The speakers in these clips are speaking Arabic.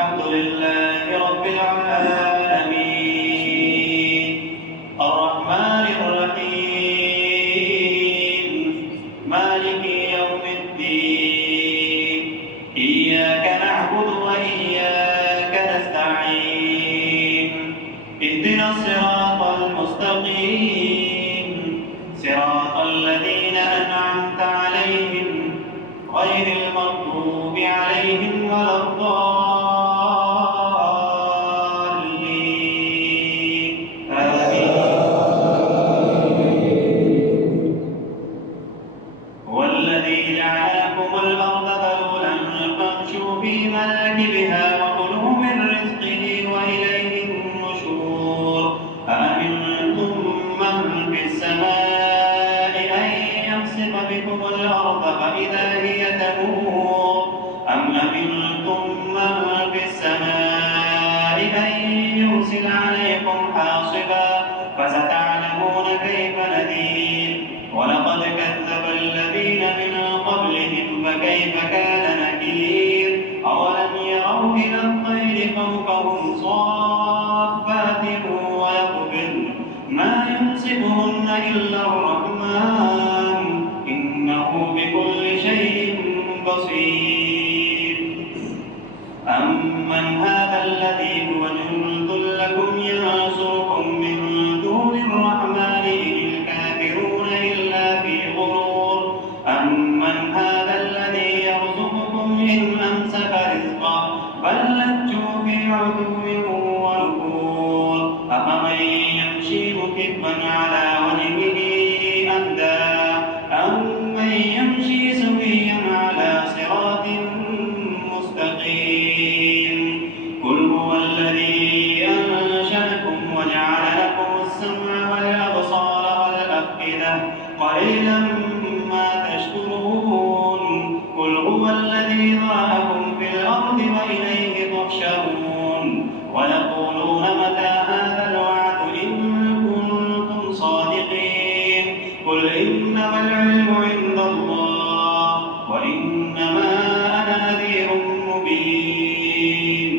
الحمد لله رب العالمين الرحمن الرحيم مالك يوم الدين إياك نعبد وإياك نستعين اهدنا الصراط المستقيم صراط الذين أنعمت عليهم غير المغضوب عليهم ولا الضالين آمين. هو الذي جعل لكم الأرض ذلولا فامشوا في مناكبها وكلوا من رزقه وإليه النشور أأمنتم من في السماء أن يخسف بكم الأرض فإذا هي تمور أم أمنتم من في السماء أن يرسل عليكم حاصبا فستعلمون كيف نذير ولقد كذب الذين من قبلهم فكيف كان نكير أولم يروا إلى الطير فوقهم صافات ويقبضن ما يمسكهن إلا الرحمن إنه بكل شيء بصير أمن هذا الذي هو جند لكم ينصركم من دون الرحمن إن الكافرون إلا في غرور أمن هذا الذي يرزقكم إن أمسك رزقه بل لجوا في عتو ونفور أفمن يمشي مكبا على وجهه أهدى أمن يمشي سويا على صراط مستقيم قل هو الذي أنشأكم وجعل لكم السمع والأبصار والأفئدة قليلا ما تشكرون قل هو الذي ذرأكم في الأرض وإليه تحشرون ويقولون متى هذا الوعد إن كنتم صادقين قل إنما العلم عند الله وإنما أنا نذير مبين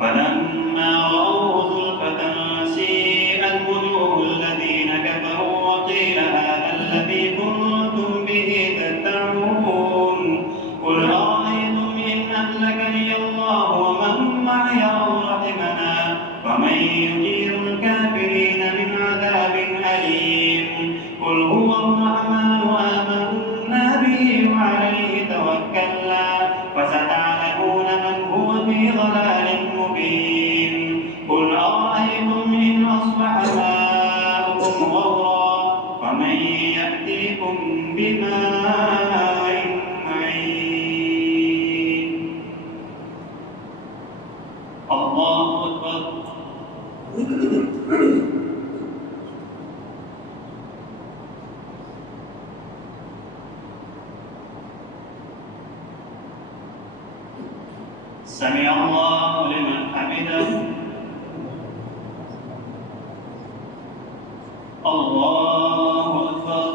فلما رأوه زلفة سيئت وجوه الذين كفروا وقيل هذا الذي كنتم به تدعون قل أرأيتم إن أهلكني الله ومن معي أو رحمنا فمن يجير الكافرين من عذاب أليم قل هو الرحمن آمنا به وعليه توكلنا فستعلمون من هو في ضلال مبين قل أرأيتم إن أصبح ماؤكم غورا فمن يأتيكم بماء معين الله أكبر سمع الله لمن حمده الله أكبر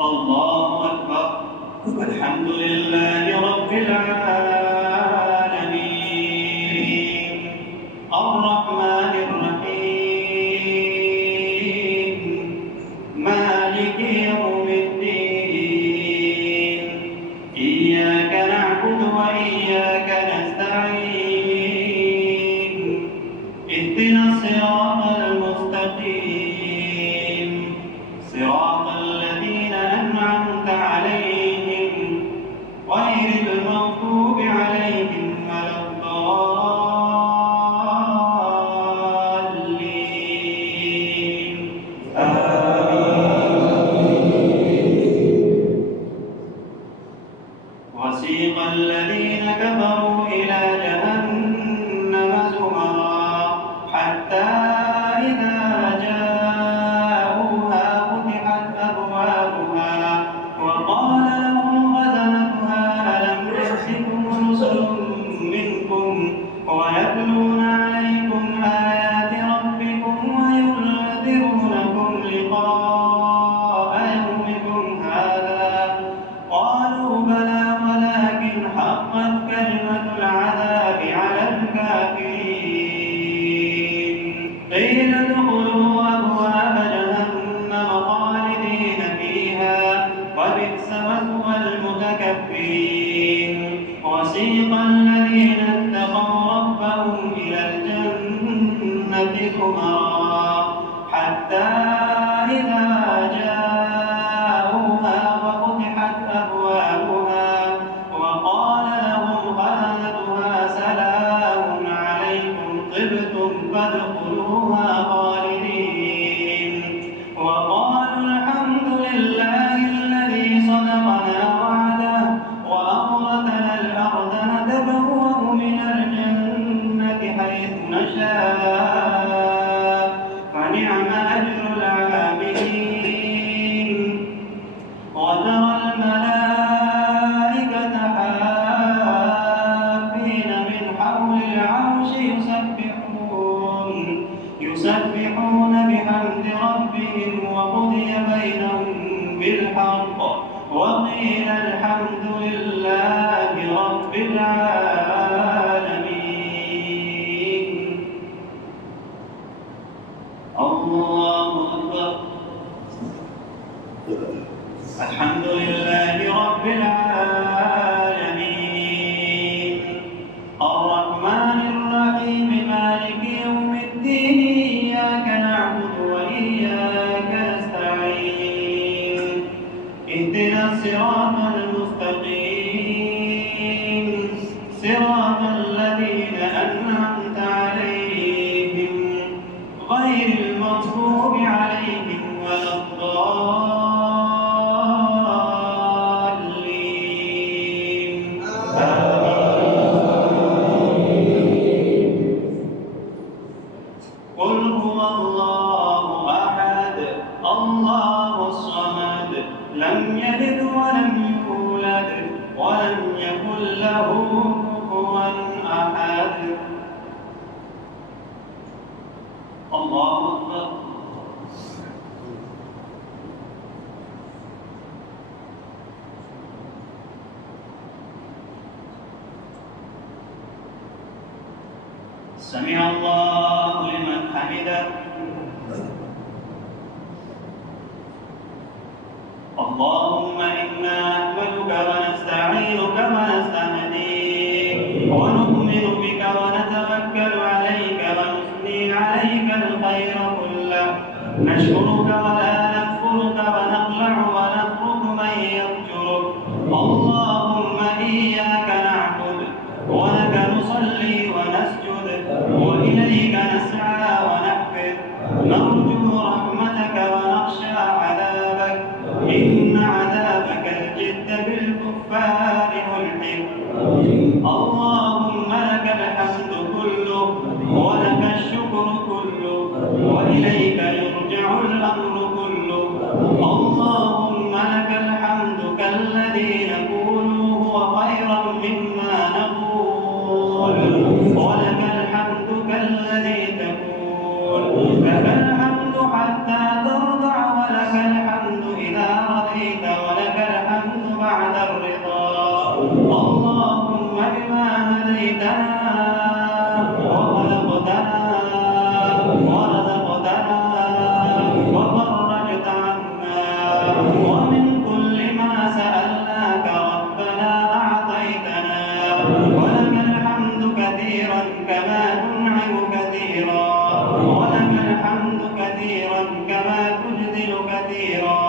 الله أكبر الحمد لله رب العالمين الرحمن الرحيم مالك يوم الدين إياك نعبد وإياك نستعين اهدنا الصراط المستقيم صراط الذين أنعمت عليهم غير المغضوب عليهم ولا الضالين آمين. وسيق الذين كفروا إلى جهنم زمرا حتى إذا جاءوا حتى إذا جاءوها وفتحت أبوابها وقال لهم خزنتها سلام عليكم طبتم فادخلوها خالدين وقالوا الحمد لله الذي صدقنا وعده وأورثنا الأرض نتبوأ من الجنة حيث نشاء فنعم أجر العاملين وترى الملائكة حافين من حول العرش يسبحون بحمد ربهم وقضي بينهم بالحق وقيل الحمد لله رب العالمين. الله أكبر. الحمد لله رب العالمين الرحمن الرحيم مالك يوم الدين إياك نعبد وإياك نستعين اهدنا الصراط المستقيم صراط الذين أنعمت عليهم غير المغضوب عليهم ولا الضالين آمين. قل هو الله أحد الله الصمد لم يلد ولم يولد ولم يكن له كفوا أحد. الله أكبر. سمع الله لمن حمده. اللهم إنا نحمدك ونستعينك ونستهديك ونؤمن بك ونتوكل عليك ونثني عليك الخير كله نشكرك ولا نكفرك ونخلع ونترك من يفجرك. اللهم إياك نعبد ولك نصلي ونسجد وإليك نسعى ونحفظ نرجو رحمتك ونخشى عذابك إن عذابك الجد بالكفار ملحق. اللهم لك الحمد كله ولك الشكر كله وإليك يرجع الأمر كله. اللهم لك الحمد كالذي نقول هو خيرا مما نقول ولك الحمد كالذي تقول لك الحمد حتى ترضع ولك الحمد إذا رضيت ولك الحمد بعد الرضا. اللهم بما هديتنا وخلقتنا ورزقتنا وفرجت عنا ومن كل ما سألناك ربنا أعطيتنا ولك الحمد كثيرا كما تنعم كثيرا ولك الحمد كثيرا كما تجزل كثيرا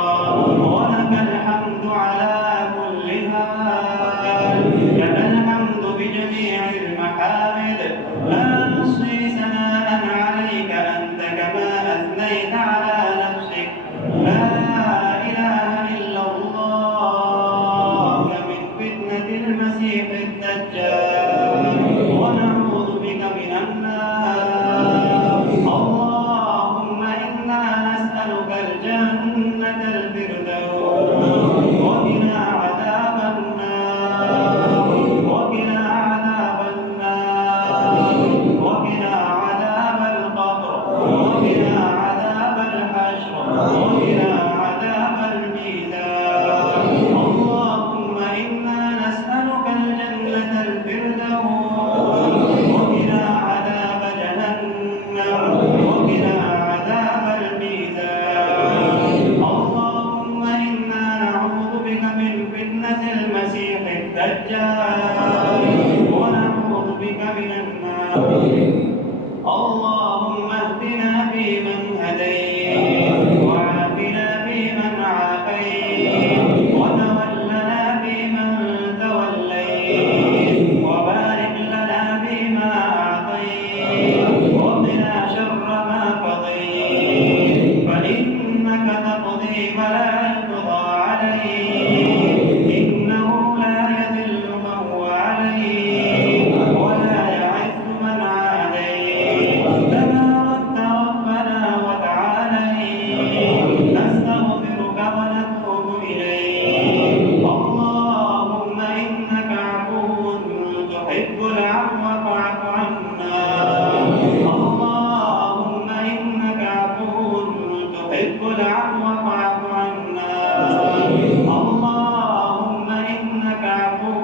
ولك الحمد على كل حال. لك الحمد بجميع المحامد لا نحصي ثناء عليك أنت كما أثنيت على نفسك. لا إله إلا الله من فتنة المسيح الدجال ونعوذ بك من النار. اللهم إنا نسألك الجنة الفردوس وقنا عذاب النار وقنا عذاب النار وقنا عذاب القبر وقنا عذاب الحشر وقنا عذاب الميزان. اللهم إنا نسألك الجنة الفردوس وقنا عذاب جهنم وقنا عذاب الميزان. اللهم إنا العفو فاعف عنا. اللهم إنك عفو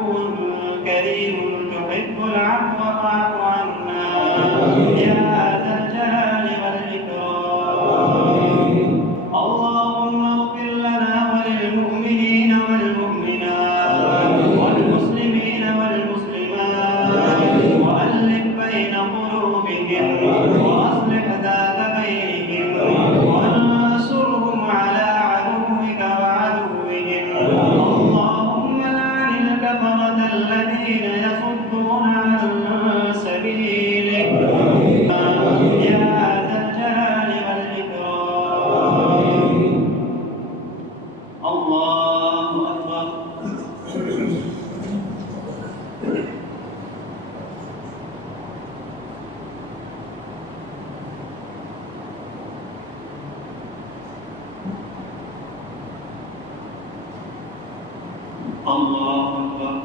كريم تحب العفو فاعف عنا يا ذا الجلال والإكرام. اللهم اغفر لنا وللمؤمنين والمؤمنات والمسلمين والمسلمات وألف بين قلوبهم وأصلح ذات بينهم وانصرهم على عدوك وعدوهم. اللهم لعن الكفرة الذين يصدون عن سبيلك يا ذا الجلال والإكرام. الله أكبر. الله أكبر.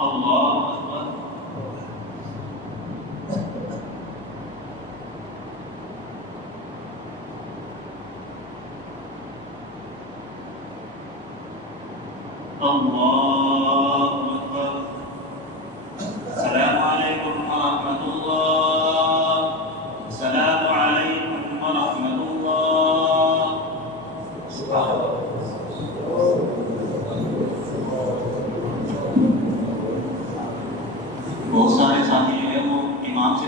الله أكبر. الله أكبر. السلام عليكم ورحمة الله. السلام عليكم ورحمة الله. बहुत सारे साथी हैं